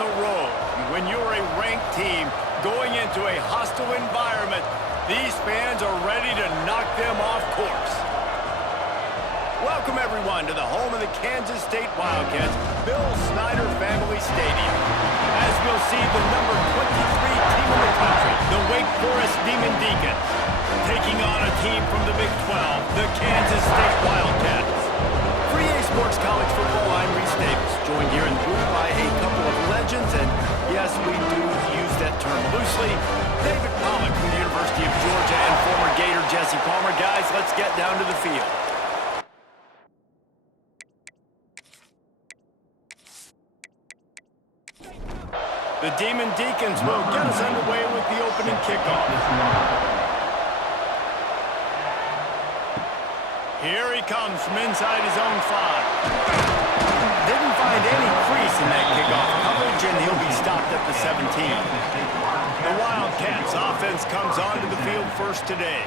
on the road. When you're a ranked team going into a hostile environment, these fans are ready to knock them off course. Welcome, everyone, to the home of the Kansas State Wildcats, Bill Snyder Family Stadium. As we'll see, the number 23 team in the country, the Wake Forrest Deacons, taking on a team from the Big 12, the Kansas State Wildcats. For EA Sports College Football, I'm Reese Davis, joined here in the booth by a couple of legends, and yes, we do use that term loosely. David Pollock from the University of Georgia and former Gator Jesse Palmer. Guys, let's get down to the field. The Deacons will get us underway with the opening kickoff. Here he comes from inside his own 5. Didn't find any crease in that kickoff coverage, and he'll be stopped at the 17. The Wildcats offense comes onto the field first today.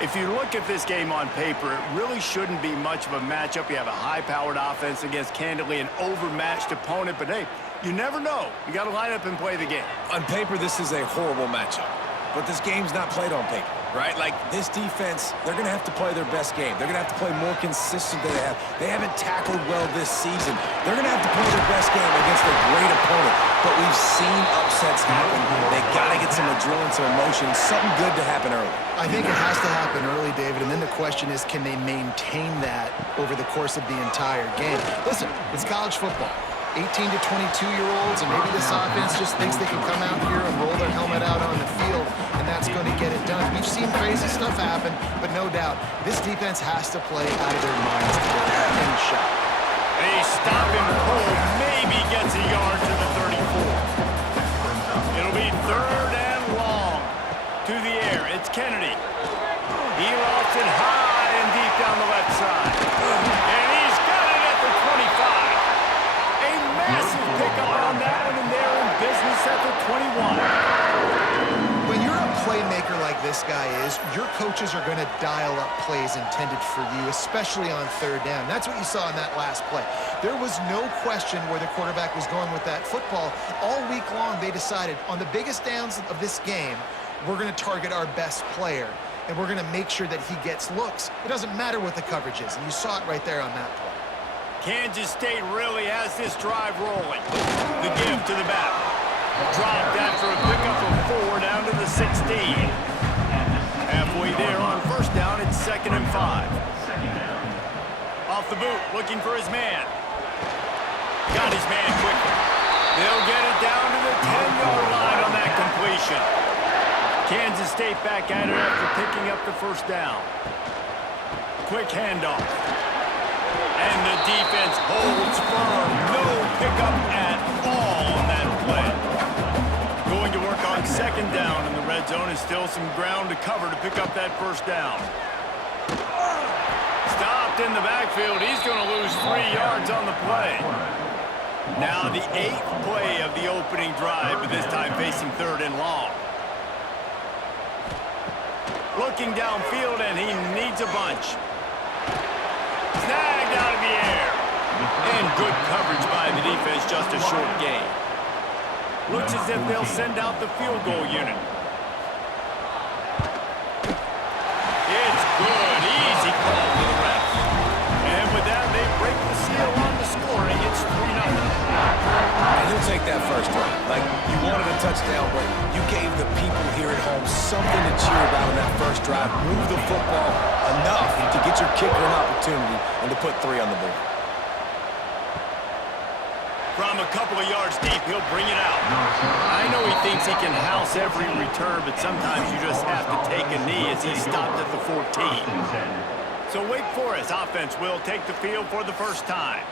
If you look at this game on paper, it really shouldn't be much of a matchup. You have a high-powered offense against, candidly, an overmatched opponent, but hey, you never know. You got to line up and play the game. On paper, this is a horrible matchup. But this game's not played on paper, right? Like, this defense, they're going to have to play their best game. They're going to have to play more consistent than they have. They haven't tackled well this season. They're going to have to play their best game against a great opponent. But we've seen upsets happen. They got to get some adrenaline, some emotion, something good to happen early. I think it has to happen early, David, and then the question is, can they maintain that over the course of the entire game? Listen, it's college football. 18 to 22-year-olds, and maybe this offense just thinks they can come out here and roll their helmet out on the field, and that's going to get it done. We've seen crazy stuff happen, but no doubt, this defense has to play out of their minds to get any shot. A stop and pull maybe gets a yard to the 34. It'll be 3rd and long. To the air, it's Kennedy. He lofts it high and deep down the left side. And he's got it at the 25. Massive pickup on that one, and they're in business at the 21. When you're a playmaker like this guy is, your coaches are going to dial up plays intended for you, especially on 3rd down. That's what you saw in that last play. There was no question where the quarterback was going with that football. All week long, they decided, on the biggest downs of this game, we're going to target our best player, and we're going to make sure that he gets looks. It doesn't matter what the coverage is, and you saw it right there on that play. Kansas State really has this drive rolling. The give to the back. Dropped after a pickup of 4 down to the 16. Halfway there on 1st down, it's 2nd and 5. Off the boot, looking for his man. Got his man quickly. They'll get it down to the 10-yard line on that completion. Kansas State back at it after picking up the 1st down. Quick handoff. And the defense holds firm. No pickup at all on that play. Going to work on 2nd down, and the red zone is still some ground to cover to pick up that 1st down. Stopped in the backfield. He's going to lose 3 yards on the play. Now the 8th play of the opening drive, but this time facing 3rd and long. Looking downfield, and he needs a bunch. Snagged out of the air. And good coverage by the defense, just a short gain. Looks as if they'll send out the field goal unit. It's good. Easy call for the refs. And with that, they break the seal on the scoring. It's 3-0. He'll take that 1st drive. Like, you wanted a touchdown, but you gave the people here at home something to cheer about on that 1st drive. Move the football enough to get your kicker an opportunity and to put 3 on the board. From a couple of yards deep, he'll bring it out. I know he thinks he can house every return, but sometimes you just have to take a knee as he stopped at the 14. So Wake Forest offense will take the field for the 1st time.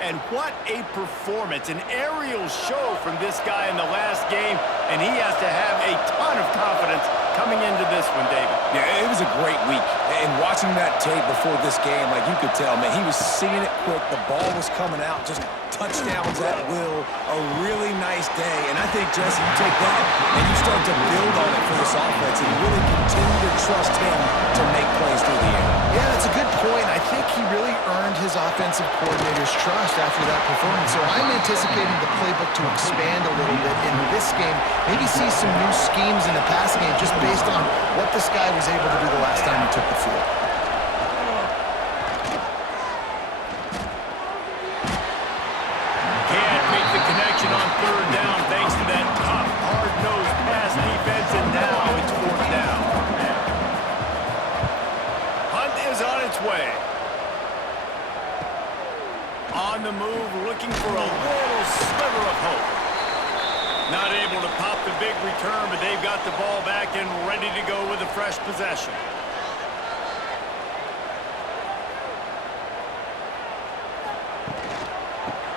And what a performance, an aerial show from this guy in the last game, and he has to have a ton of confidence coming into this one, David. Yeah, it was a great week. And watching that tape before this game, like, you could tell, man, he was seeing it quick. The ball was coming out, just touchdowns at will. A really nice day. And I think, Jesse, you take that and you start to build on it for this offense and really continue to trust him to make plays through the air. Yeah, that's a good point, I think he really earned his offensive coordinator's trust after that performance. So I'm anticipating the playbook to expand a little bit in this game. Maybe see some new schemes in the passing game just based on what this guy was able to do the last time he took the field. Can't make the connection on third down thanks to that tough, hard-nosed pass defense, and now it's fourth down. Hunt is on its way. On the move, looking for a little sliver of hope. Not able to pop the big return, but they've got the ball back and ready to go with a fresh possession.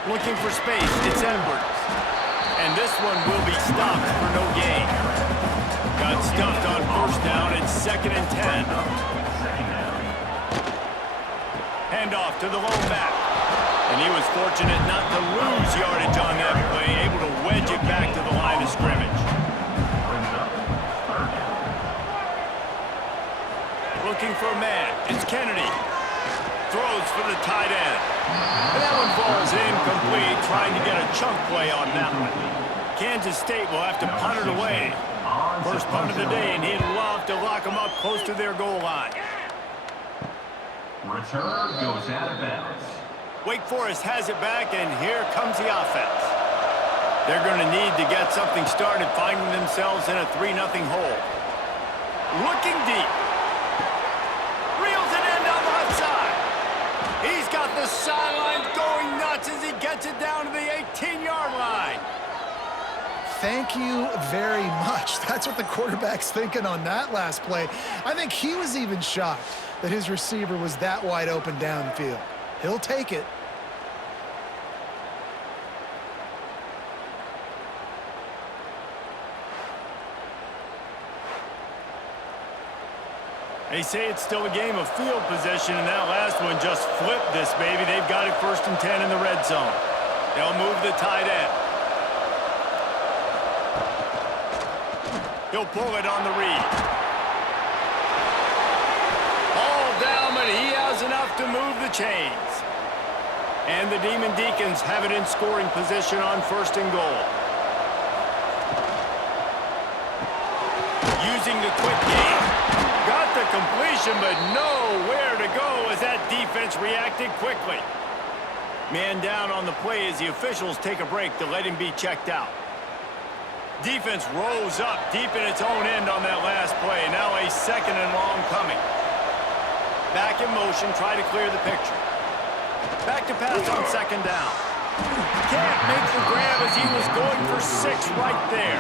Looking for space, it's Edwards. And this one will be stopped for no gain. Got stuffed on first down, it's 2nd and 10. Handoff to the lone back. And he was fortunate not to lose yardage on that play, able to wedge it back to the line of scrimmage. Looking for a man, it's Kennedy. Throws for the tight end. And that one falls incomplete, trying to get a chunk play on that one. Kansas State will have to punt it away. First punt of the day, and he'd love to lock them up close to their goal line. Return goes out of bounds. Wake Forest has it back, and here comes the offense. They're going to need to get something started, finding themselves in a 3-0 hole. Looking deep. Reels it in down the left side. He's got the sidelines going nuts as he gets it down to the 18-yard line. Thank you very much. That's what the quarterback's thinking on that last play. I think he was even shocked that his receiver was that wide open downfield. He'll take it. They say it's still a game of field position, and that last one just flipped this baby. They've got it 1st and 10 in the red zone. They'll move the tight end. He'll pull it on the read. All down, but he has enough to move the chains. And the Demon Deacons have it in scoring position on 1st and goal. Using the quick game. Got the completion, but nowhere to go as that defense reacted quickly. Man down on the play as the officials take a break to let him be checked out. Defense rose up deep in its own end on that last play. Now a 2nd and long coming. Back in motion, try to clear the picture. Back to pass on 2nd down. Can't make the grab as he was going for 6 right there.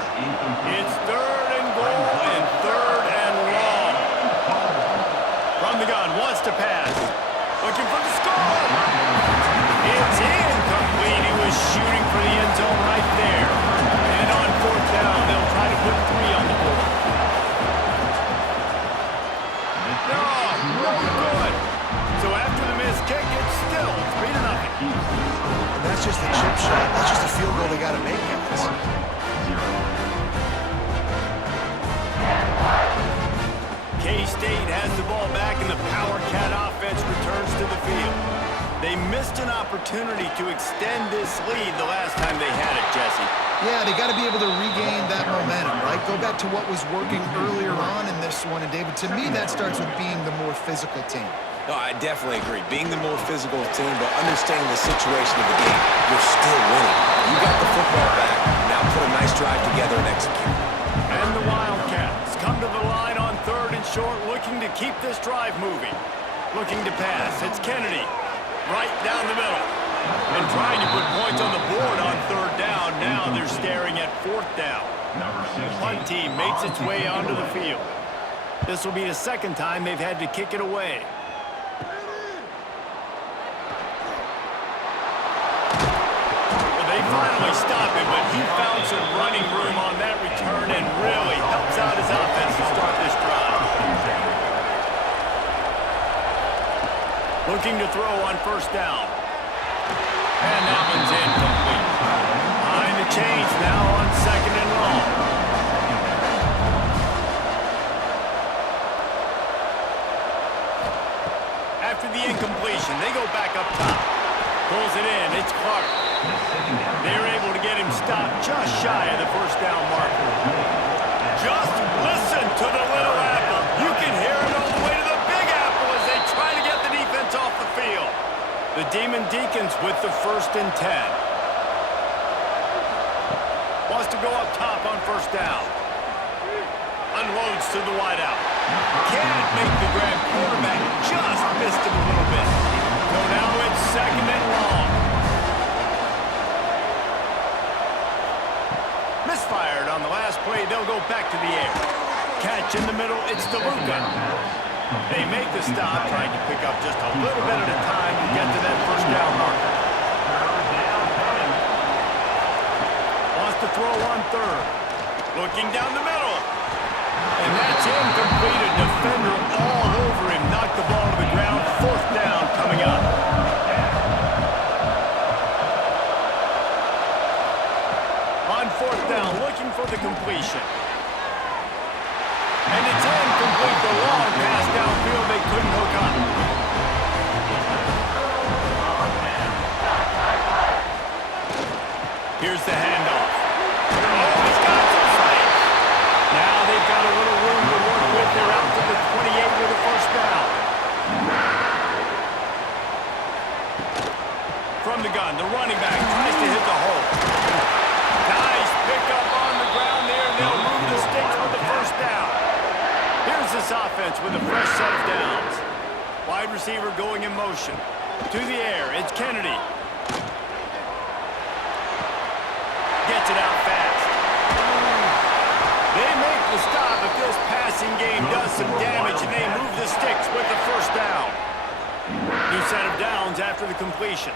It's 3rd and goal and 3rd and long. From the gun, wants to pass. Looking for the score. It's incomplete. He was shooting for the end zone right there. And on 4th down, they'll try to put 3 on the board. No good. So after the missed kick, it's still 3-0. And that's just a chip shot. That's just a field goal they got to make, guys. K-State has the ball back, and the Power Cat offense returns to the field. They missed an opportunity to extend this lead the last time they had it, Jesse. Yeah, they got to be able to regain that momentum, right? Go back to what was working earlier on in this one. And, David, to me, that starts with being the more physical team. No, I definitely agree. Being the more physical team, but understanding the situation of the game, you're still winning. You got the football back. Now put a nice drive together and execute. And the Wildcats come to the line on 3rd and short, looking to keep this drive moving. Looking to pass. It's Kennedy. Right down the middle. And trying to put points on the board on 3rd down. Now they're staring at 4th down. The punt team makes its way onto the field. This will be the 2nd time they've had to kick it away. Well, they finally stop it, but he found some running room on that return and really helps out his offense to start this drive. Looking to throw on 1st down. And that one's incomplete. Behind the chains now on 2nd and long. After the stop just shy of the first down marker. Just listen to the little apple. You can hear it all the way to the big apple as they try to get the defense off the field. The Deacons with the 1st and 10. Wants to go up top on first down. Unloads to the wideout. Can't make the grab. Quarterback just missed him a little bit. So now it's 2nd and long. Misfired on the last play. They'll go back to the air. Catch in the middle. It's DeLuca. They make the stop, trying to pick up just a little bit at a time to get to that first down marker. Wants to throw on 3rd. Looking down the middle. And that's incomplete. A defender all over him. Knocked the ball to the ground. 4th down coming up. On 4th down, looking for the completion. And it's incomplete. The long pass downfield, they couldn't hook up. Here's the handoff. Oh, he's got some space. Now they've got a little room to work with. They're out to the 28 with a first down. From the gun, the running back tries to hit the hole. Nice pickup on the ground there. They'll move the sticks with the first down. Here's this offense with a fresh set of downs. Wide receiver going in motion. To the air, it's Kennedy. Gets it out fast. They make the stop, but this passing game does some damage, and they move the sticks with the first down. New set of downs after the completion.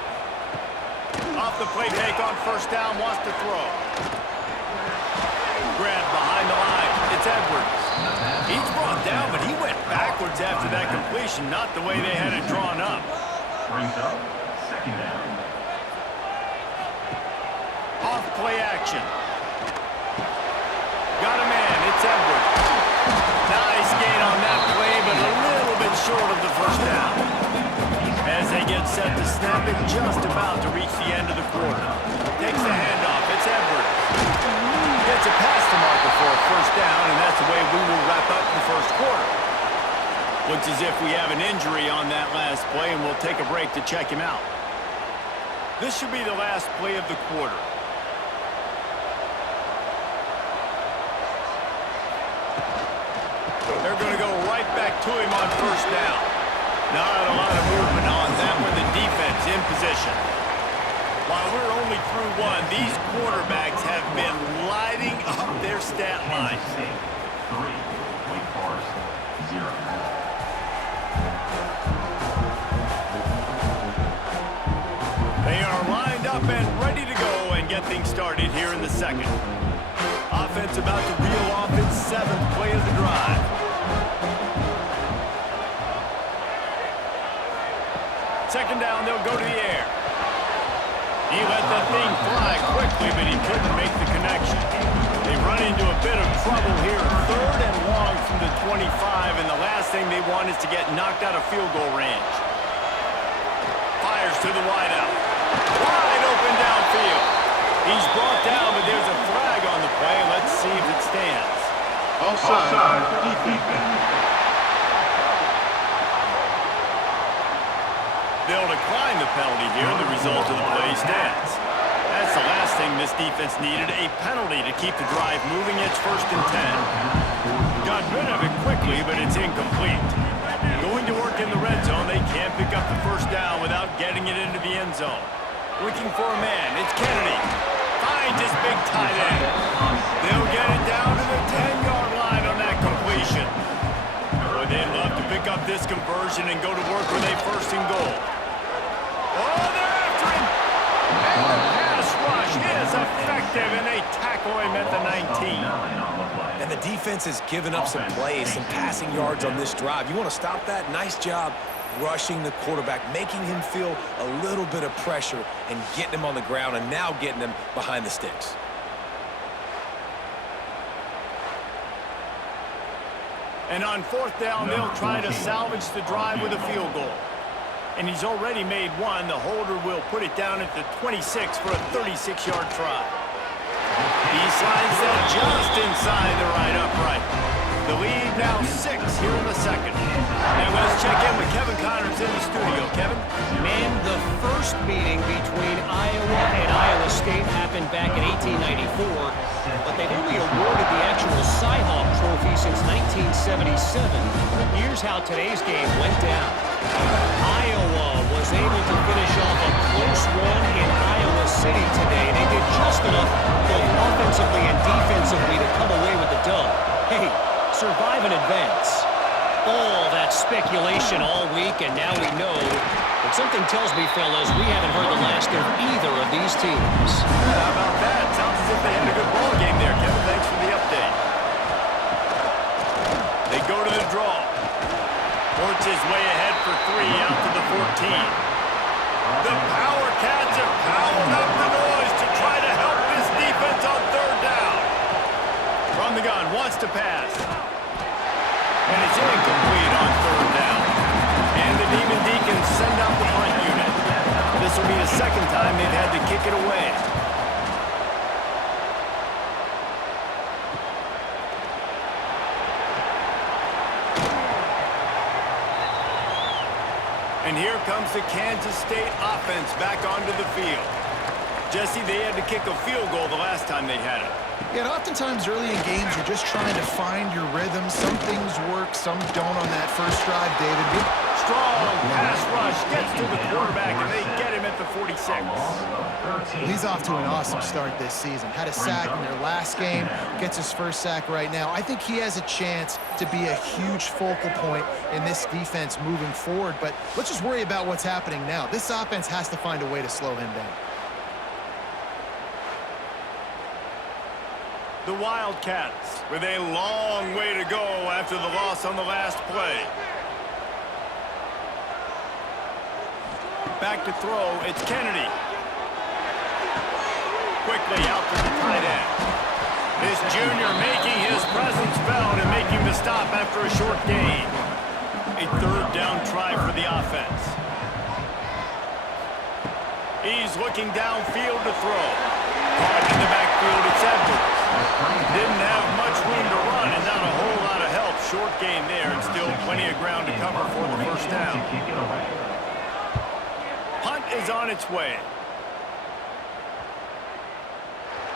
Off the play fake on first down, wants to throw. Grab behind the line. It's Edwards. He's brought down, but he went backwards after that completion, not the way they had it drawn up. Brings up 2nd down. Off play action. Got a man. It's Edwards. Nice gain on that play, but a little bit short of the first down. As they get set to snap it, just about to reach the end of the quarter. Takes the handoff. It's Edwards. Gets it past the marker for a first down, and that's the way we will wrap up the first quarter. Looks as if we have an injury on that last play, and we'll take a break to check him out. This should be the last play of the quarter. They're going to go right back to him on first down. Not a lot of movement on that one. The defense in position. While we're only through one, these quarterbacks have been lighting up their stat lines. 3, Wake Forest, 0. They are lined up and ready to go and get things started here in the second. Offense about to reel off its 7th play of the drive. Second down, they'll go to the air. He let the thing fly quickly, but he couldn't make the connection. They run into a bit of trouble here. 3rd and long from the 25, and the last thing they want is to get knocked out of field goal range. Fires to the wideout. Wide open downfield. He's brought down, but there's a flag on the play. Let's see if it stands. Offside for defense. They'll decline the penalty here. The result of the play stands. That's the last thing this defense needed, a penalty to keep the drive moving. It's 1st and 10. Got rid of it quickly, but it's incomplete. Going to work in the red zone. They can't pick up the first down without getting it into the end zone. Looking for a man. It's Kennedy. Finds his big tight end. They'll get it down to the 10-yard line on that completion. Boy, they'd love to pick up this conversion and go to work with a 1st and goal. Oh, they're after him! And the pass rush is effective, and they tackle him at the 19. And the defense has given up some plays, some passing yards on this drive. You want to stop that? Nice job rushing the quarterback, making him feel a little bit of pressure and getting him on the ground, and now getting him behind the sticks. And on 4th down, they'll try to salvage the drive with a field goal. And he's already made one. The holder will put it down at the 26 for a 36-yard try. slides that just inside the right upright. The lead now 6 here in the second. And let's check in with Kevin Connors in the studio. Kevin? Man, the first meeting between Iowa and Iowa State happened back in 1894, but they've only awarded the actual Cy-Hawk Trophy since 1977. Here's how today's game went down. Iowa was able to finish off a close one in Iowa City today. They did just enough both offensively and defensively to come away with the dub. Hey, survive and advance. All that speculation all week, and now we know. But something tells me, fellas, we haven't heard the last of either of these teams. How about that? Sounds as if they had a good ball game there, Kevin. Thanks for the update. They go to the draw. Forts his way ahead for 3 out to the 14. The Power Cats have powered up the noise to try to help this defense on third down. From the gun, wants to pass. And it's incomplete on third down. And the Demon Deacons send out the punt unit. This will be the second time they've had to kick it away. And here comes the Kansas State offense back onto the field. Jesse, they had to kick a field goal the last time they had it. Yeah, and oftentimes early in games, you're just trying to find your rhythm. Some things work, some don't on that first drive, David. Strong pass rush gets to the quarterback, and they get him at the 46. He's off to an awesome start this season. Had a sack in their last game, gets his first sack right now. I think he has a chance to be a huge focal point in this defense moving forward, but let's just worry about what's happening now. This offense has to find a way to slow him down. The Wildcats with a long way to go after the loss on the last play. Back to throw, it's Kennedy. Quickly out to the tight end. This junior making his presence felt and making the stop after a short gain. A third down try for the offense. He's looking downfield to throw. Caught in the backfield, it's Edwards. Didn't have much room to run and not a whole lot of help. Short gain there and still plenty of ground to cover for the first down. Punt is on its way.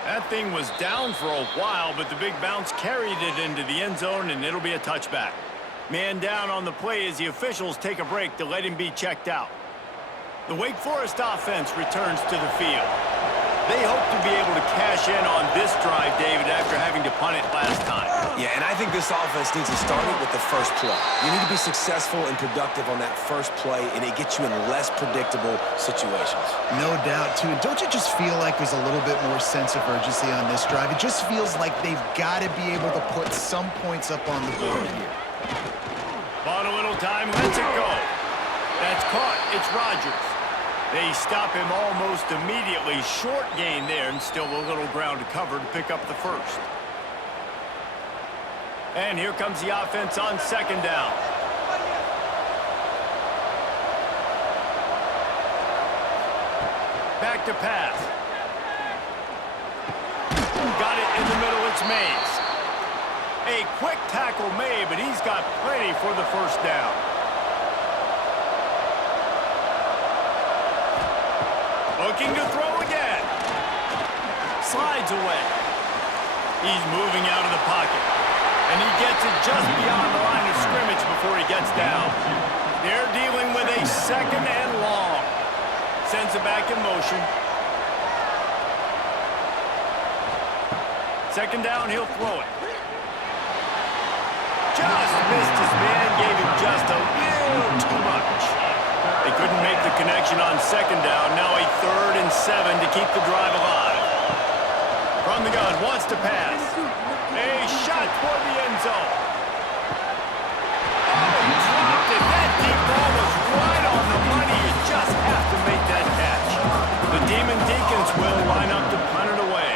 That thing was down for a while, but the big bounce carried it into the end zone, and it'll be a touchback. Man down on the play as the officials take a break to let him be checked out. The Wake Forest offense returns to the field. They hope to be able to cash in on this drive, David, after having to punt it last time. Yeah, and I think this offense needs to start it with the first play. You need to be successful and productive on that first play, and it gets you in less predictable situations. No doubt, too. And don't you just feel like there's a little bit more sense of urgency on this drive? It just feels like they've got to be able to put some points up on the board here. Bought a little time, lets it go. That's caught. It's Rodgers. They stop him almost immediately. Short gain there, and still a little ground to cover to pick up the first. And here comes the offense on second down. Back to pass. Got it in the middle, it's Mays. A quick tackle made, but he's got plenty for the first down. Looking to throw again. Slides away. He's moving out of the pocket. And he gets it just beyond the line of scrimmage before he gets down. They're dealing with a second and long. Sends it back in motion. Second down, he'll throw it. Just missed his man, gave him just a little too much. They couldn't make the connection on second down. Now a 3rd and 7 to keep the drive alive. From the gun, wants to pass. A shot toward the end zone. Oh, he dropped it. That deep ball was right on the money. You just have to make that catch. The Demon Deacons will line up to punt it away.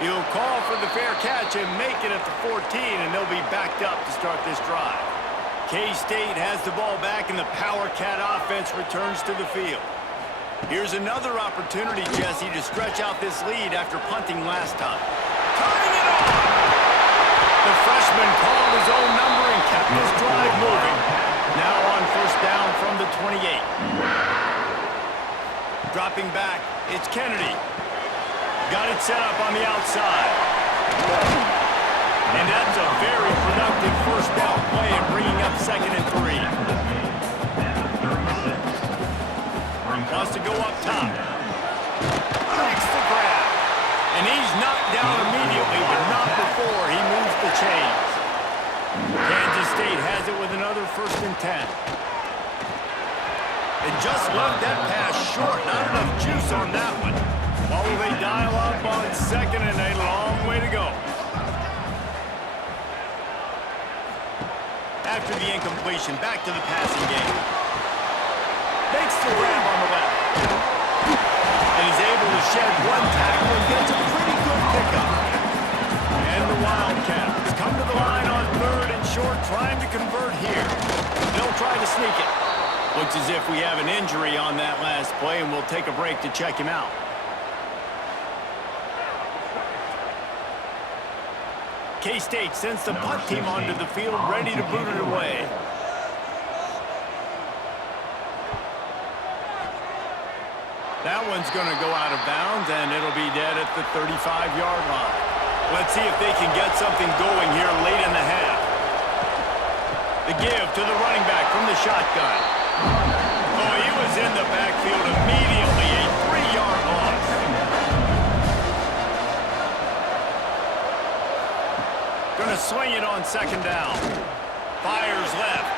He'll call for the fair catch and make it at the 14, and they'll be backed up to start this drive. K-State has the ball back, and the Power Cat offense returns to the field. Here's another opportunity, Jesse, to stretch out this lead after punting last time. Turning it on! The freshman called his own number and kept this drive moving. Now on first down from the 28. Dropping back, it's Kennedy. Got it set up on the outside. And that's a very productive first down play and bringing up 2nd and 3. Wants to go up top. Makes the grab. And he's knocked down immediately, but not before he moves the chains. Kansas State has it with another 1st and 10. It just left that pass short. Not enough juice on that one. While they dial up on 2nd and a long way to go. After the incompletion, back to the passing game. Makes the grab on the left. And he's able to shed one tackle and gets a pretty good pickup. And the Wildcats come to the line on 3rd and short, trying to convert here. They'll try to sneak it. Looks as if we have an injury on that last play, and we'll take a break to check him out. K-State sends the punt team onto the field, ready to boot it away. That one's going to go out of bounds, and it'll be dead at the 35-yard line. Let's see if they can get something going here late in the half. The give to the running back from the shotgun. Oh, he was in the backfield immediately, a 3-yard loss. Going to swing it on 2nd down. Fires left.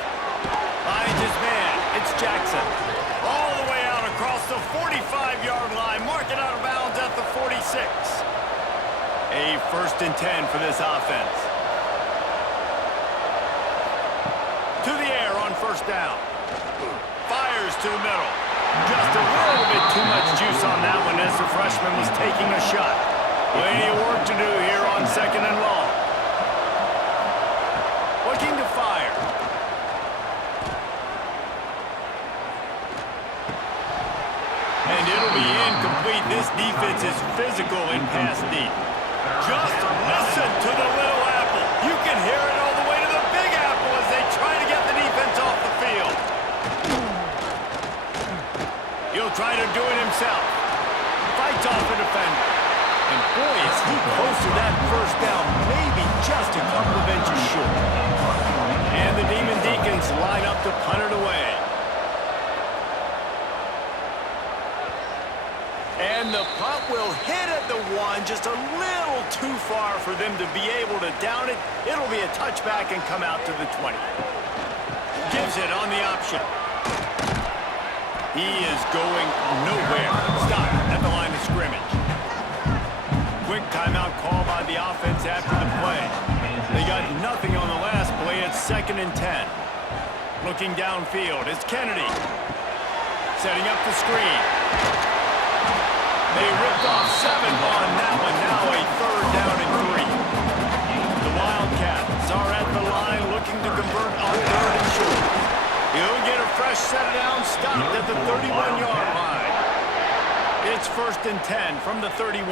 Finds his man. It's Jackson. All the way out across the 45-yard line. Mark it out of bounds at the 46. A 1st and 10 for this offense. To the air on 1st down. Fires to the middle. Just a little bit too much juice on that one as the freshman was taking a shot. Plenty of work to do here on 2nd and long. Looking to fire. And it'll be incomplete. This defense is physical and pass deep. Just listen to the little apple. You can hear it all the way to the big apple as they try to get the defense off the field. He'll try to do it himself. Fights off the defender. And boy, is he close to that first down, maybe just a couple of inches short. And the Deacons line up to punt it away. And the punt will hit at the 1, just a little too far for them to be able to down it. It'll be a touchback and come out to the 20. Gives it on the option. He is going nowhere. Stop at the line of scrimmage. Quick timeout call by the offense after the play. They got nothing on the last play. It's 2nd and 10. Looking downfield, it's Kennedy. Setting up the screen. They ripped off 7 on that one. Now a 3rd down and 3. The Wildcats are at the line looking to convert on 3rd and short. He'll get a fresh set down, stopped at the 31-yard line. It's 1st and 10 from the 31.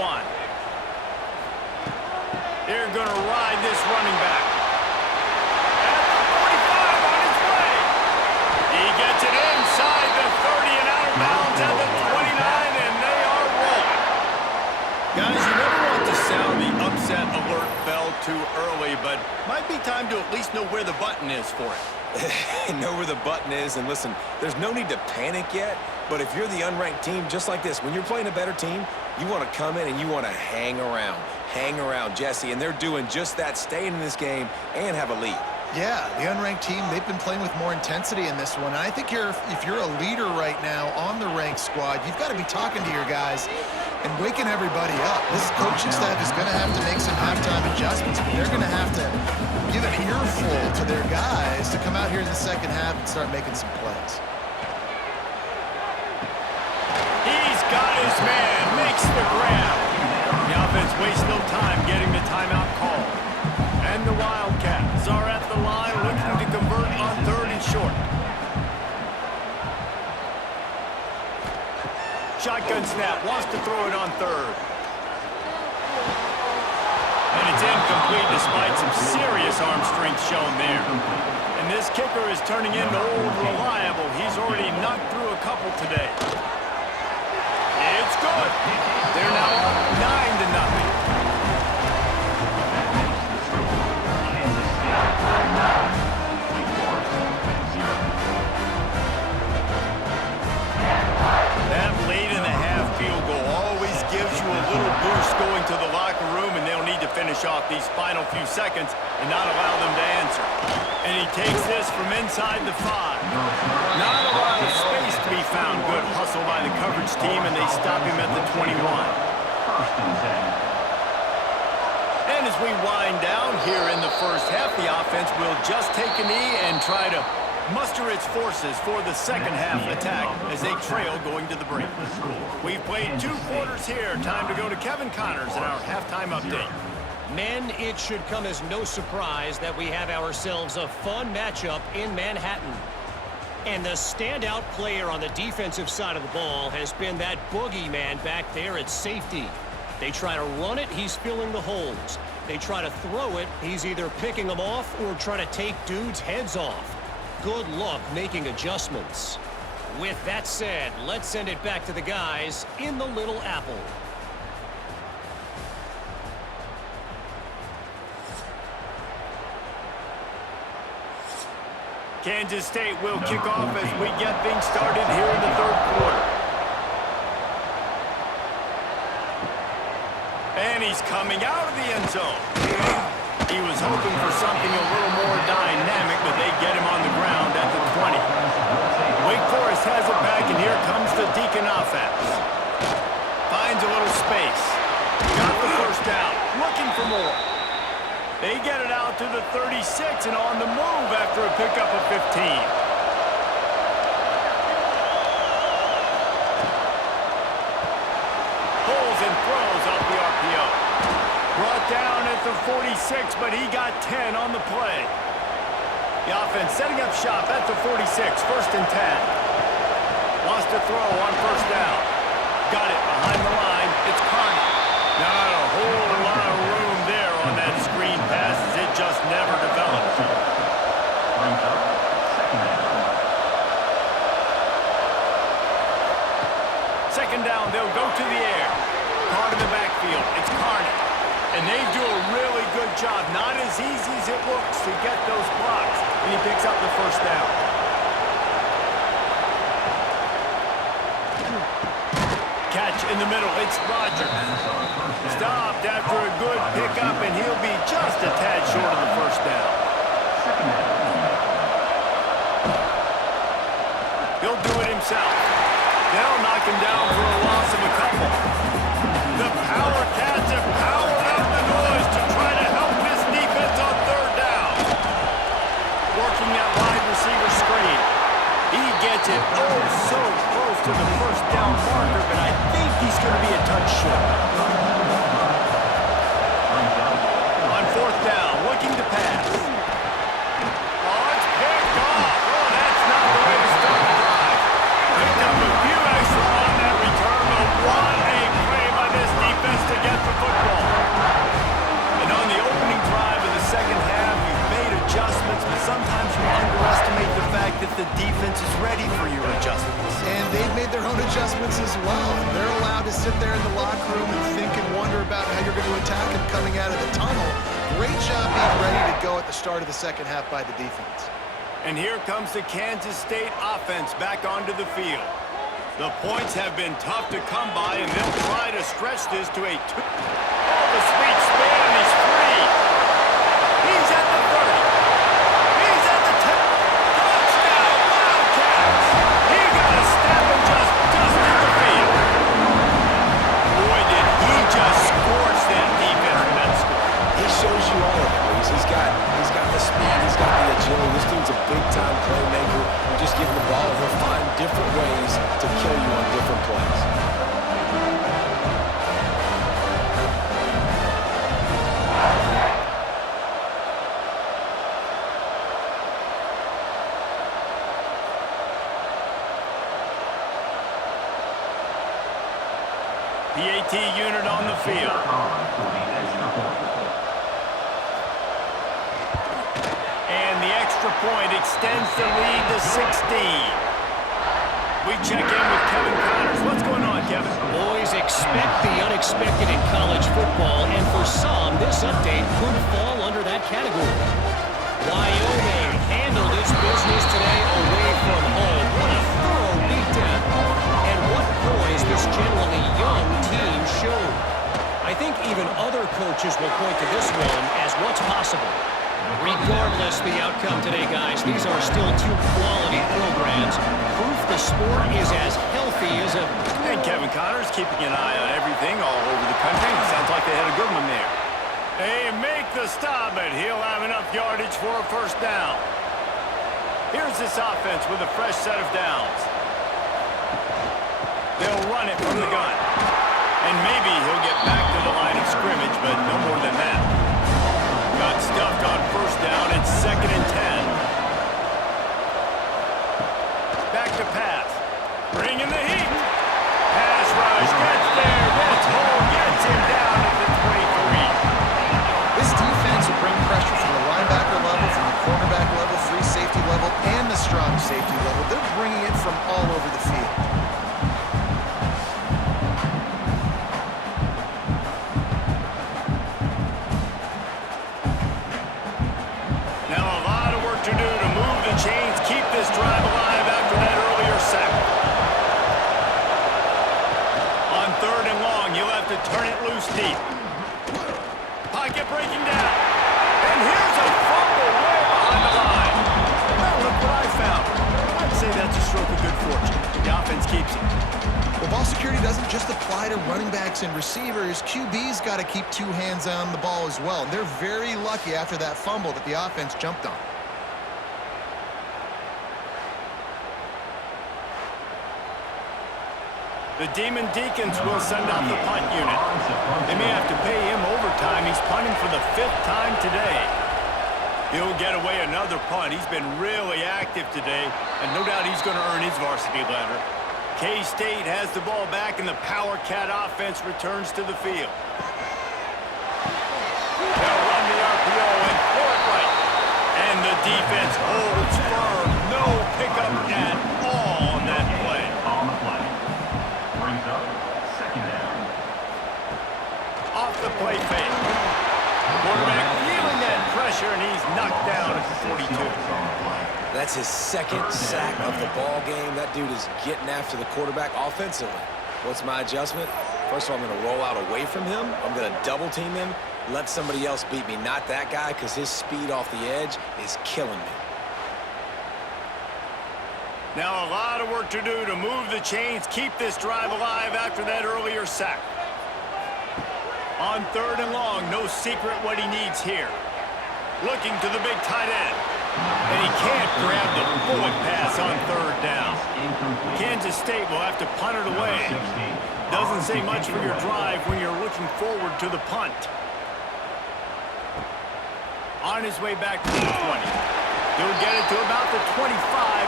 They're going to ride this running back. At the 45 on his way. He gets it inside the 30 and out of bounds at the 29, and they are rolling. Guys, you never want to sound the upset alert bell too early, but might be time to at least know where the button is for it. Know where the button is, and listen, there's no need to panic yet, but if you're the unranked team, just like this, when you're playing a better team, you want to come in and you want to hang around, Jesse, and they're doing just that, staying in this game and have a lead. Yeah, the unranked team, they've been playing with more intensity in this one. And I think if you're a leader right now on the ranked squad, you've got to be talking to your guys and waking everybody up. This coaching staff is going to have to make some halftime adjustments, but they're going to have to give an earful to their guys to come out here in the second half and start making some plays. He's got his man, makes the grab. The offense wastes no time getting the timeout call. And the Wildcats are at the line looking to convert on 3rd and short. Shotgun snap, wants to throw it on third. And it's incomplete despite some serious arm strength shown there. And this kicker is turning into old reliable. He's already knocked through a couple today. It's good. They're now up 9-0. That late-in-the-half field goal always gives you a little boost going to the locker room, and they'll need to finish off these final few seconds and not allow them to answer. And he takes this from inside the 5. Not a lot of space to be found. Good hustle by the coverage team, and they stop him at the 21. And as we wind down here in the first half, the offense will just take a knee and try to muster its forces for the second half attack as they trail going to the break. We've played 2 quarters here. Time to go to Kevin Connors in our halftime update. Men, it should come as no surprise that we have ourselves a fun matchup in Manhattan. And the standout player on the defensive side of the ball has been that boogeyman back there at safety. They try to run it, he's filling the holes. They try to throw it, he's either picking them off or trying to take dudes' heads off. Good luck making adjustments. With that said, let's send it back to the guys in the Little Apple. Kansas State will kick off as we get things started here in the third quarter. And he's coming out of the end zone. He was hoping for something a little more dynamic, but they get him on the ground at the 20. Wake Forest has it back, and here comes the Deacon offense. Finds a little space. Got the first down. Looking for more. They get it out to the 36 and on the move after a pickup of 15. Pulls and throws off the RPO. Brought down at the 46, but he got 10 on the play. The offense setting up shop at the 46, first and 10. Lost a throw on first down. Got it behind the line. It's Carney. Not a whole lot of room there on that screen pass as it just never developed. Second down, they'll go to the air. Caught in the backfield. It's Carney. And they do a really good job. Not as easy as it looks to get those blocks. And he picks up the first down. Catch in the middle. It's Rogers. Stopped after a good pickup, and he'll be just a tad short of the first down. He'll do it himself. They'll knock him down for a loss of a couple. The Power Cats have powered up the noise to try to help this defense on third down. Working that wide receiver screen. He gets it so close to the first down marker, but I think he's going to be a touch short. On fourth down, looking to pass. Oh, it's picked off. Oh, that's not the way to start the drive. Picked up a few extra on that return, but what a play by this defense to get the football. And on the opening drive of the second half, you've made adjustments, but sometimes you underestimate the fact that the defense is ready for your adjustments. And they've made their own adjustments as well. They're allowed to sit there in the locker room and think and wonder about how you're going to attack them coming out of the tunnel. Great job being ready to go at the start of the second half by the defense. And here comes the Kansas State offense back onto the field. The points have been tough to come by, and they'll try to stretch this to a 2. Oh, the sweet span, he's free. He's at the 30. He's at the 10. Touchdown, Wildcats. He got a step and just dusted the field. Boy, did he just scorch that defense with that score. He shows you all of it, Reese. He's got the speed, he's got the agility. This dude's a big-time playmaker. You just give him the ball, and he'll find different ways to kill you on different plays. PAT unit on the field. And the extra point extends the lead to 16. We check in with Kevin Connors. What's going on, Kevin? Boys, expect the unexpected in college football, and for some, this update could fall under that category. Wyoming handled its business today away from home. What a thorough beatdown. And what poise this generally young team showed. I think even other coaches will point to this one as what's possible. Regardless the outcome today, guys, these are still two quality programs. Proof the sport is as healthy as ever. And Kevin Connors keeping an eye on everything all over the country. Sounds like they had a good one there. They make the stop, but he'll have enough yardage for a first down. Here's this offense with a fresh set of downs. They'll run it from the gun. And maybe he'll get back to the line of scrimmage, but no more than that. Got stuffed on first down. It's 2nd and 10. Back to pass. Bring in the heat. Pass rush. Gets there. Gets home. Gets him down at the 23. This defense will bring pressure from the linebacker level, from the cornerback level, free safety level, and the strong safety level. They're bringing it from all over the field. Chains keep this drive alive after that earlier sack. On 3rd and long, you'll have to turn it loose deep. Pocket breaking down. And here's a fumble way behind the line. Now look what I found. I'd say that's a stroke of good fortune. The offense keeps it. Well, ball security doesn't just apply to running backs and receivers. QB's got to keep two hands on the ball as well. And they're very lucky after that fumble that the offense jumped on. The Deacons will send out the punt unit. They may have to pay him overtime. He's punting for the 5th time today. He'll get away another punt. He's been really active today, and no doubt he's going to earn his varsity letter. K-State has the ball back, and the Power Cat offense returns to the field. They'll run the RPO and throw it right. And the defense holds firm. No pickup at all on that play. On the play. Brings up 2nd down. Off the play fake. Quarterback feeling that pressure, and he's knocked down at the 42. That's his 2nd sack of the ball game. That dude is getting after the quarterback offensively. What's my adjustment? First of all, I'm going to roll out away from him. I'm going to double team him. Let somebody else beat me, not that guy, because his speed off the edge is killing me. Now a lot of work to do to move the chains, keep this drive alive after that earlier sack. On 3rd and long, no secret what he needs here. Looking to the big tight end. And he can't grab the bullet pass on 3rd down. Kansas State will have to punt it away. Doesn't say much for your drive when you're looking forward to the punt. On his way back to the 20. He'll get it to about the 25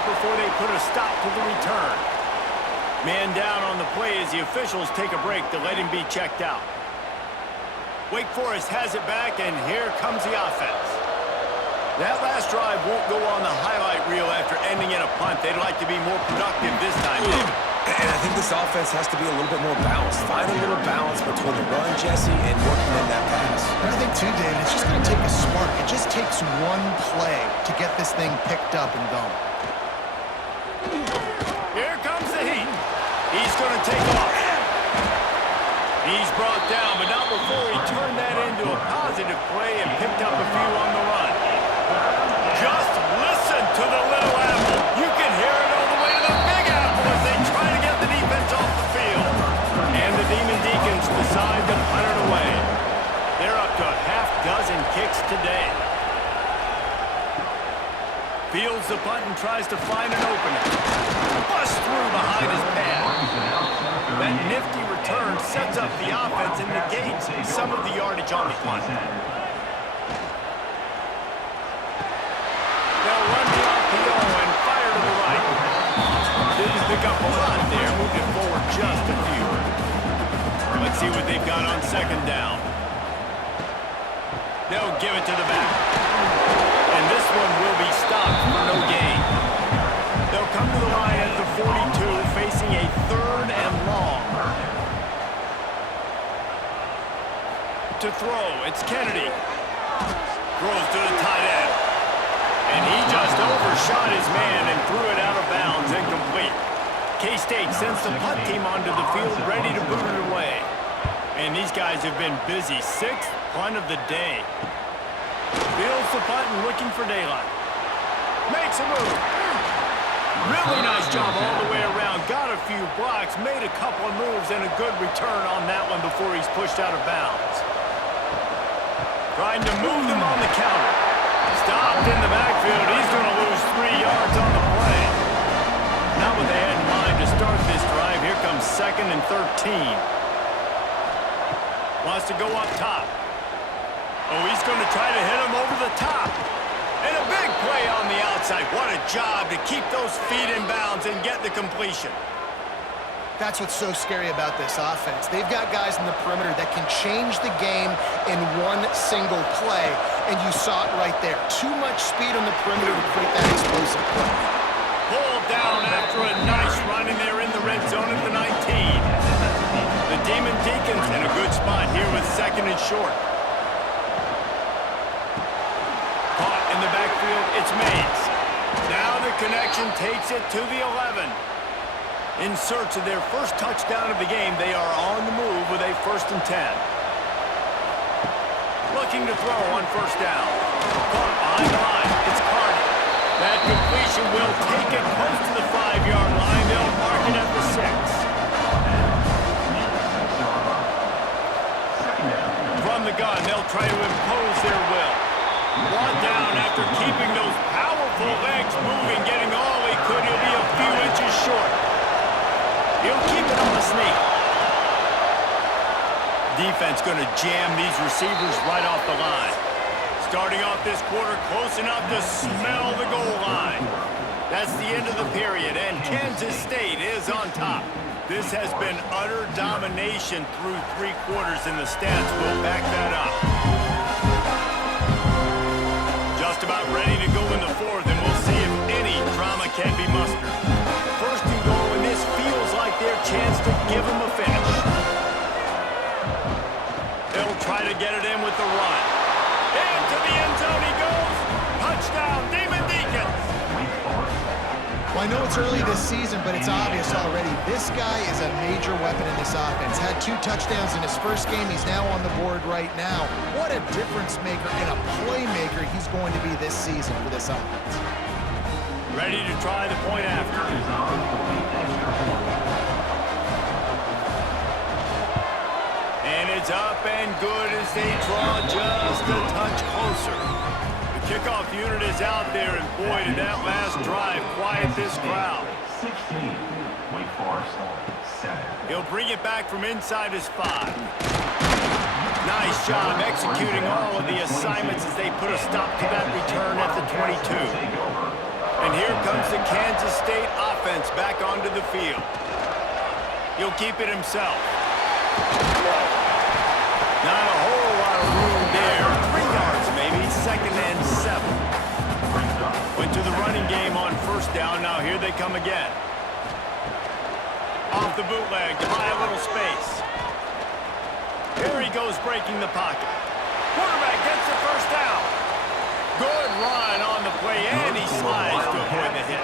before they put a stop to the return. Man down on the play as the officials take a break to let him be checked out. Wake Forest has it back, and here comes the offense. That last drive won't go on the highlight reel after ending in a punt. They'd like to be more productive this time, David. And I think this offense has to be a little bit more balanced. Find a little balance between the run, Jesse, and working in that pass. I think, too, David, it's just going to take a spark. It just takes one play to get this thing picked up and going. Here comes the heat. He's going to take off. He's brought down, but not before he turned that into a positive play and picked up a few on the run. Just listen to the little apple. You can hear it all the way to the big apple as they try to get the defense off the field. And the Deacons decide to punt it away. They're up to a half-dozen kicks today. Fields the punt and tries to find an opening. Bust through behind his pad. That nifty return sets up the offense and negates some of the yardage on the punt. They'll run the RPO and fire to the right. Didn't pick up a lot there, moved it forward just a few. A see what they've got on second down. They'll give it to the back. And this one will be stopped for no gain. They'll come to the line at the 42, facing a 3rd and long. To throw, it's Kennedy. Throws to the tight end. And he just overshot his man and threw it out of bounds, incomplete. K-State sends the punt team onto the field, ready to boot it away. And these guys have been busy. 6th punt of the day. Fields the punt and looking for daylight. Makes a move. Really nice job all the way around. Got a few blocks, made a couple of moves, and a good return on that one before he's pushed out of bounds. Trying to move them on the counter. Stopped in the backfield. He's going to lose 3 yards on the play. Not what they had in mind to start this drive. Here comes 2nd and 13. Wants to go up top. Oh, he's going to try to hit him over the top. And a big play on the outside. What a job to keep those feet in bounds and get the completion. That's what's so scary about this offense. They've got guys in the perimeter that can change the game in one single play, and you saw it right there. Too much speed on the perimeter to create that explosive play. Pulled down after a nice run, and they're in the red zone at the 19. The Deacons in a good spot here with 2nd and short. Caught in the backfield, it's Mays. Now the connection takes it to the 11. In search of their first touchdown of the game, they are on the move with a 1st and 10. Looking to throw on 1st down. Caught behind the line. It's Carter. That completion will take it close to the 5-yard line. They'll mark it at the 6. From the gun, they'll try to impose their will. Brought down after keeping those powerful legs moving, getting all he could. He'll be a few inches short. He'll keep it on the sneak. Defense going to jam these receivers right off the line. Starting off this quarter close enough to smell the goal line. That's the end of the period, and Kansas State is on top. This has been utter domination through 3 quarters, and the stats will back that up. Just about ready to go in the 4th, and we'll see if any drama can be mustered. 1st and goal, and this feels like their chance to give them a finish. They'll try to get it in with the run. Into the end zone he goes. Touchdown, Demon Deacons. Well, I know it's early this season, but it's obvious already. This guy is a major weapon in this offense. Had 2 touchdowns in his first game. He's now on the board right now. What a difference maker and a playmaker he's going to be this season for this offense. Ready to try the point after. And it's up and good as they draw just a touch closer. The kickoff unit is out there, and boy, did that last drive quiet this crowd. 16, Wake Forest, 7. He'll bring it back from inside his 5. Nice job executing all of the assignments as they put a stop to that return at the 22. And here comes the Kansas State offense back onto the field. He'll keep it himself. Not a whole lot of room there. 3 yards maybe, 2nd and 7. Went to the running game on 1st down. Now here they come again. Off the bootleg to buy a little space. Here he goes breaking the pocket. Quarterback gets the 1st down. Good run on the play, and he slides to avoid the hit.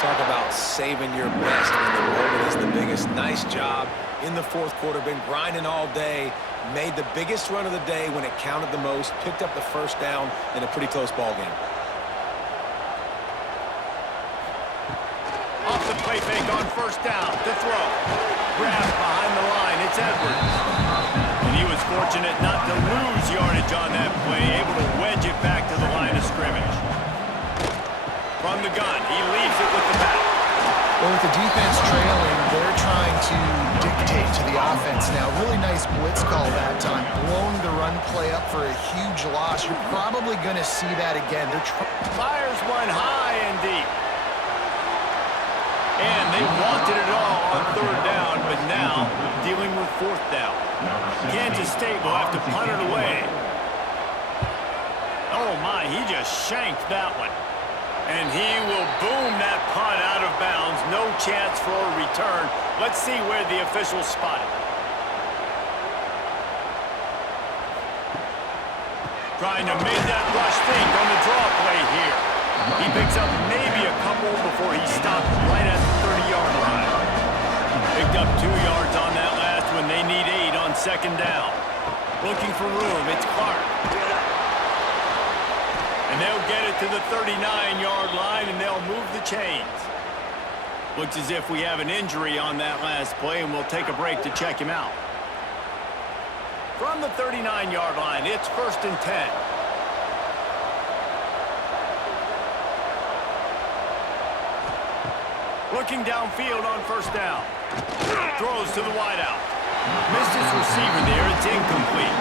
Talk about saving your best when the moment is the biggest. Nice job in the 4th quarter. Been grinding all day. Made the biggest run of the day when it counted the most. Picked up the 1st down in a pretty close ball game. Off the play fake on 1st down to throw. Grab behind the line. It's Edwards. And he was fortunate not to lose yardage on that play. Able to wedge it back to the line of scrimmage. From the gun, he leaves it with the back. Well, with the defense trailing, they're trying to dictate to the offense now. Really nice blitz call that time. Blowing the run play up for a huge loss. You're probably going to see that again. Fires one high and deep. And they wanted it all on third down, but now dealing with fourth down. Kansas State will have to punt it away. Oh, my, he just shanked that one. And he will boom that punt out of bounds. No chance for a return. Let's see where the officials spot it. Trying to make that rush think on the draw play here. He picks up maybe a couple before he stopped right at the 30-yard line. Picked up 2 yards on that last one. They need 8 on second down. Looking for room. It's Clark. And they'll get it to the 39-yard line, and they'll move the chains. Looks as if we have an injury on that last play, and we'll take a break to check him out. From the 39-yard line, it's 1st and 10. Looking downfield on 1st down. Throws to the wideout. Missed his receiver there. It's incomplete.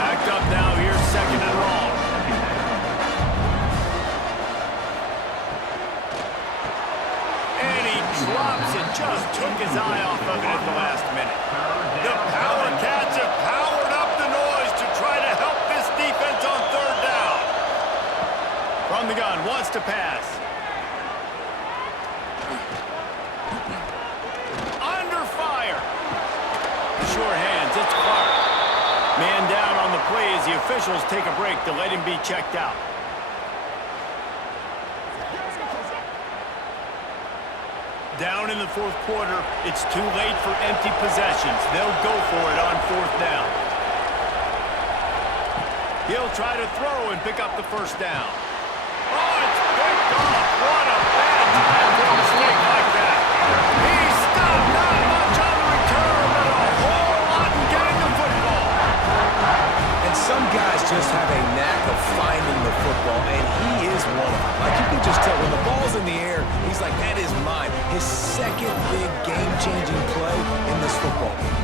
Backed up now here, 2nd and long. And he drops it. Just took his eye off of it at the last minute. The Power Cats have powered up the noise to try to help this defense on 3rd down. From the gun, wants to pass. Under fire. Sure hands, it's Clark. Man down on the play as the officials take a break to let him be checked out. Down in the 4th quarter, it's too late for empty possessions. They'll go for it on 4th down. He'll try to throw and pick up the 1st down. Oh, it's picked off. What a bad time for a mistake like that. He stopped, not much on the return, but a whole lot in getting the football. And some guys just have a knack of finding the football, and he is one of them. Like, you can just tell when the ball's in the air, he's like, that is mine. His 2nd big game-changing play in this football game.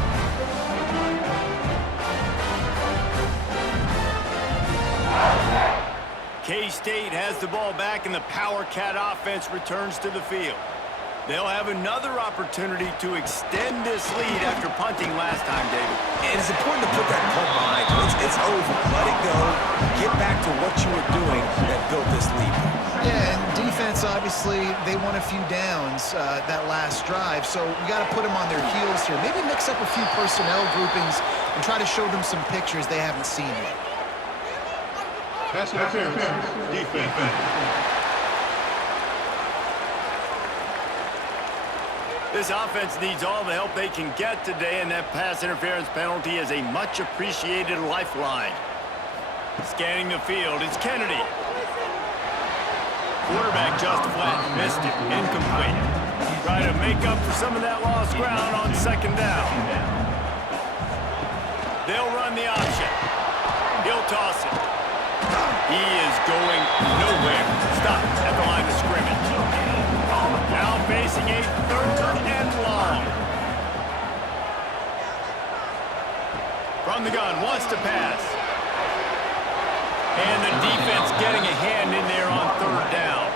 K-State has the ball back, and the Power Cat offense returns to the field. They'll have another opportunity to extend this lead after punting last time, David. And it's important to put that punt behind you. It's over. Let it go. Get back to what you were doing that built this lead. Yeah, and defense, obviously, they won a few downs that last drive, so we got to put them on their heels here. Maybe mix up a few personnel groupings and try to show them some pictures they haven't seen yet. Pass interference. Defense. This offense needs all the help they can get today, and that pass interference penalty is a much-appreciated lifeline. Scanning the field, it's Kennedy. Quarterback just flat, missed it, incomplete. Try to make up for some of that lost ground on 2nd down. They'll run the option. He'll toss it. He is going nowhere. Stop at the line of scrimmage. Now facing a 3rd and long. From the gun, wants to pass. And the defense getting a hand in there on 3rd down.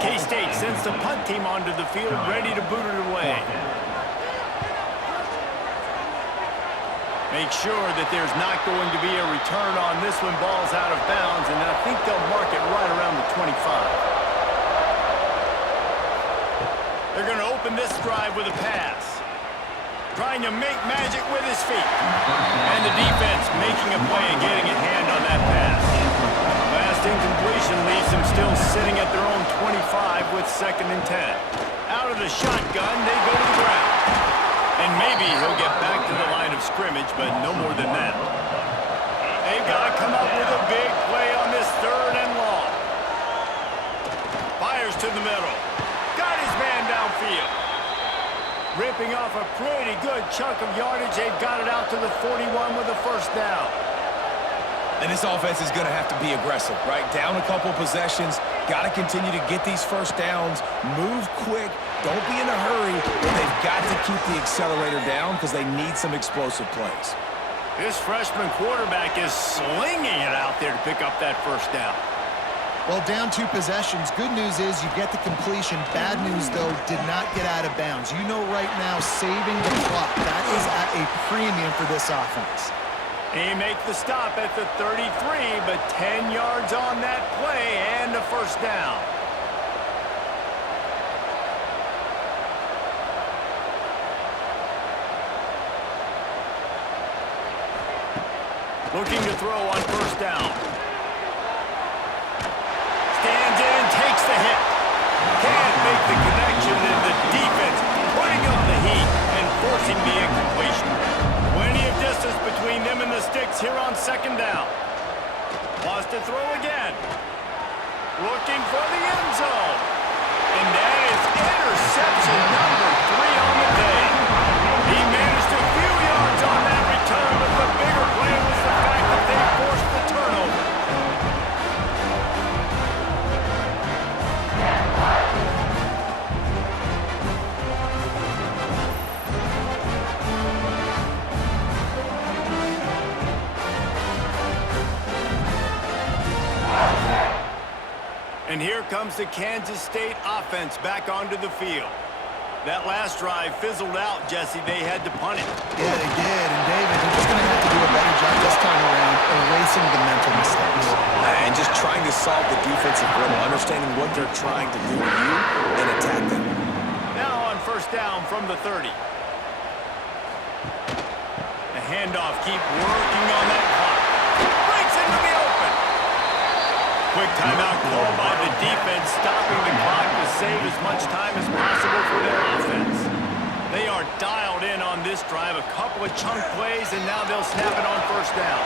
K-State sends the punt team onto the field, ready to boot it away. Make sure that there's not going to be a return on this one. Ball's out of bounds, and I think they'll mark it right around the 25. They're going to open this drive with a pass. Trying to make magic with his feet. And the defense making a play and getting a hand on that pass. Last incompletion leaves them still sitting at their own 25 with 2nd and 10. Out of the shotgun, they go to the ground. And maybe he'll get back to the line of scrimmage, but no more than that. They've got to come up with a big play on this 3rd and long. Fires to the middle. Got his man downfield. Ripping off a pretty good chunk of yardage. They've got it out to the 41 with a 1st down. And this offense is going to have to be aggressive, right? Down a couple possessions. Got to continue to get these 1st downs. Move quick. Don't be in a hurry. But they've got to keep the accelerator down because they need some explosive plays. This freshman quarterback is slinging it out there to pick up that 1st down. Well, down 2 possessions. Good news is you get the completion. Bad news, though, did not get out of bounds. You know right now, saving the clock, that is at a premium for this offense. He makes the stop at the 33, but 10 yards on that play and a first down. Looking to throw on first down. Stands in, takes the hit. Can't make the connection, and the defense putting on the heat and forcing the incompletion. Plenty of distance between them and the sticks here on second down. Wants to throw again. Looking for the end zone. And that is interception number 3 on the day. He managed a few yards on that return, but the bigger play was the fact that they forced the turnover. And here comes the Kansas State offense back onto the field. That last drive fizzled out, Jesse. They had to punt it. Yeah, they did. And, David, they're just going to have to do a better job this time around erasing the mental mistakes. And just trying to solve the defensive riddle, understanding what they're trying to do to you and attack them. Now on first down from the 30. The handoff, keep working on that clock. Breaks into the open. Quick timeout called by the defense, stopping the clock to save as much time as possible for their offense. They are dialed in on this drive, a couple of chunk plays, and now they'll snap it on first down.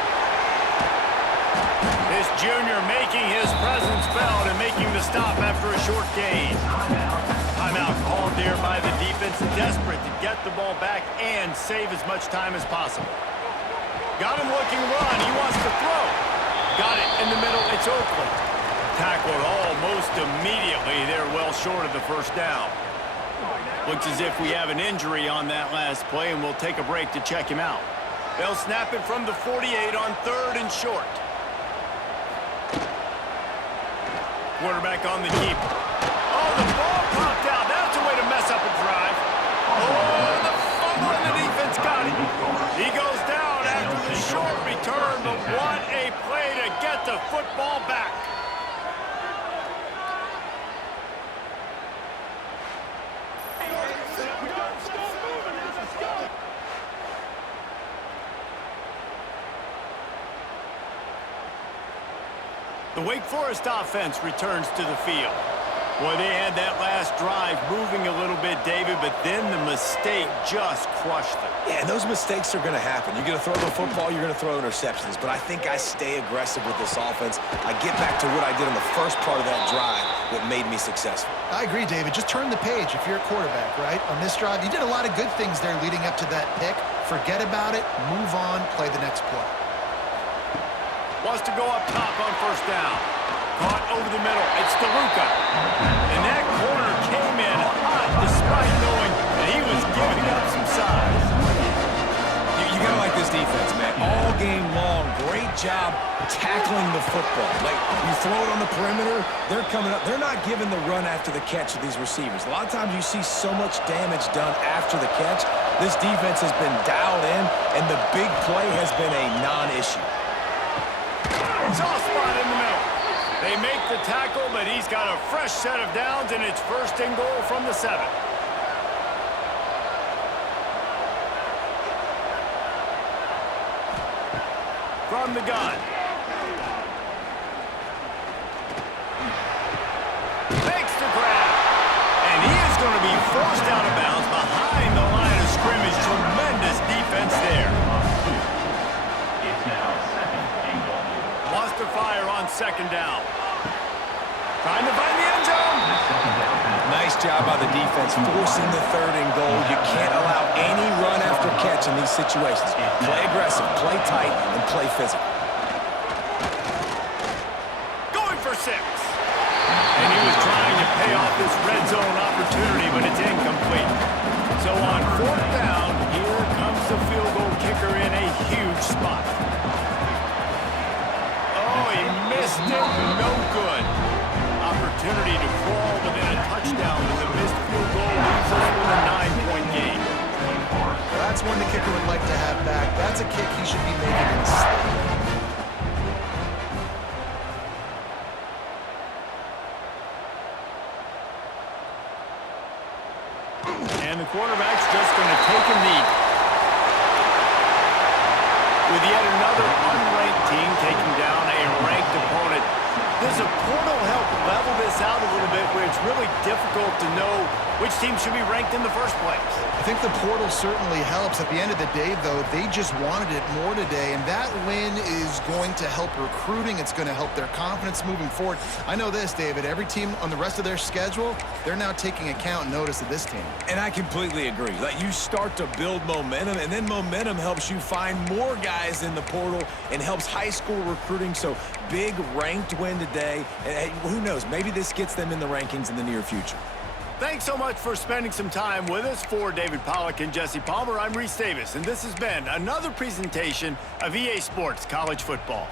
This junior making his presence felt and making the stop after a short gain. Timeout called there by the defense, desperate to get the ball back and save as much time as possible. Got him looking run. He wants to throw. Got it in the middle. It's Oakland. Tackled almost immediately. They're well short of the first down. Looks as if we have an injury on that last play, and we'll take a break to check him out. They'll snap it from the 48 on 3rd and short. Quarterback on the keeper. Oh, the ball popped out. That's a way to mess up a drive. Oh, the fumble, and the defense got it. He goes down after the short return, but what a play to get the football back. The Wake Forest offense returns to the field. Boy, they had that last drive moving a little bit, David, but then the mistake just crushed them. Yeah, and those mistakes are going to happen. You're going to throw the football, you're going to throw interceptions. But I think I stay aggressive with this offense. I get back to what I did in the first part of that drive that made me successful. I agree, David. Just turn the page if you're a quarterback, right? On this drive, you did a lot of good things there leading up to that pick. Forget about it, move on, play the next play. Wants to go up top on first down. Caught over the middle. It's DeLuca. And that corner came in hot despite knowing that he was giving up some size. You got to like this defense, man. All game long, great job tackling the football. Like, you throw it on the perimeter, they're coming up. They're not giving the run after the catch of these receivers. A lot of times you see so much damage done after the catch. This defense has been dialed in, and the big play has been a non-issue. Soft spot in the middle. They make the tackle, but he's got a fresh set of downs, and it's 1st and goal from the 7. From the gun. Makes the grab. And he is going to be forced out of bounds behind the line of scrimmage. Tremendous defense there. It's now 2nd and goal. Wants to fire on 2nd down. Trying to find the end zone. Nice job by the defense, forcing the 3rd and goal. You can't allow any run after catch in these situations. Play aggressive, play tight, and play physical. Going for 6. And he was trying to pay off this red zone opportunity, but it's incomplete. So on 4th down, here comes the field goal kicker in a huge spot. Oh, he missed it. No good. opportunity to crawl within a touchdown, and the missed field goal leaves us with a 9-point game. That's one the kicker would like to have back. That's a kick he should be making in his sleep. And the quarterback's just going to take a knee. With yet another unranked team taking down a ranked opponent. Does a portal help level this out a little bit where it's really difficult to know which team should be ranked in the first place? I think the portal certainly helps. At the end of the day, though, they just wanted it more today, and that win is going to help recruiting. It's going to help their confidence moving forward. I know this, David, every team on the rest of their schedule, they're now taking account and notice of this team. And I completely agree. Like, you start to build momentum, and then momentum helps you find more guys in the portal and helps high school recruiting. So big ranked win today, and who knows, maybe this gets them in the rankings in the near future. Thanks so much for spending some time with us. For David Pollack and Jesse Palmer, I'm Reese Davis, and this has been another presentation of EA Sports College Football.